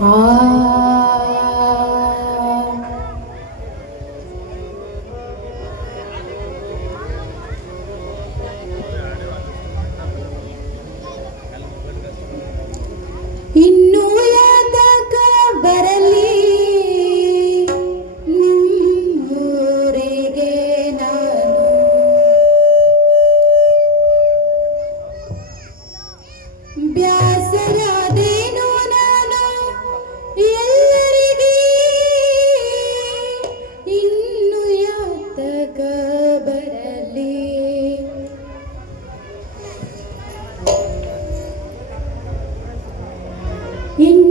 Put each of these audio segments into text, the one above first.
Oh. ini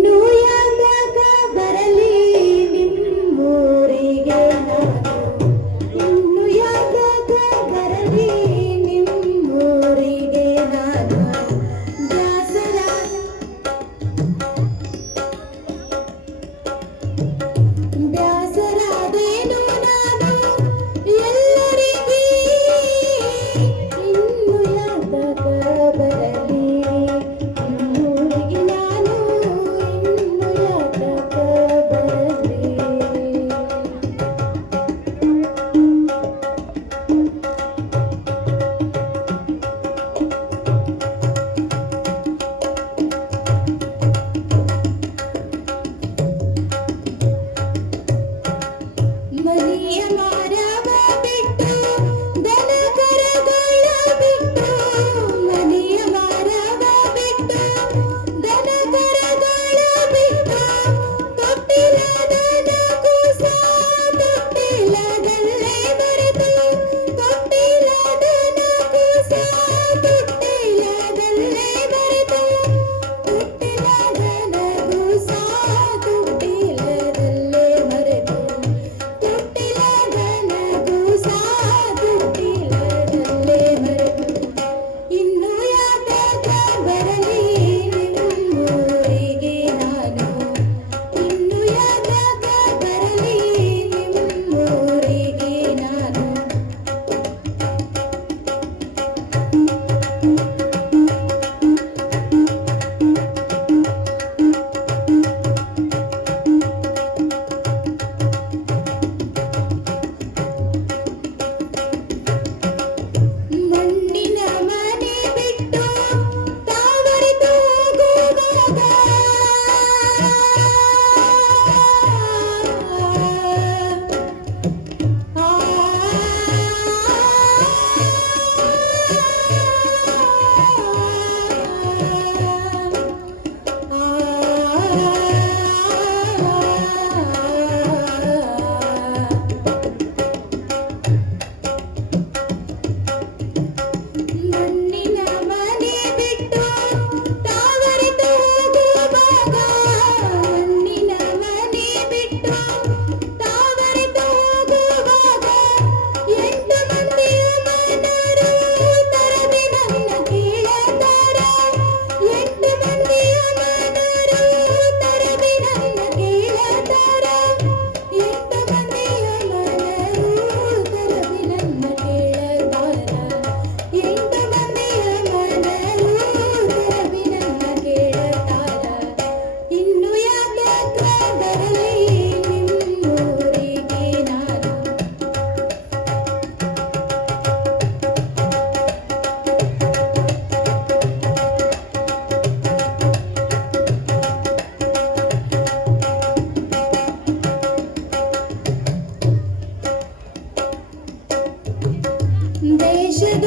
chega.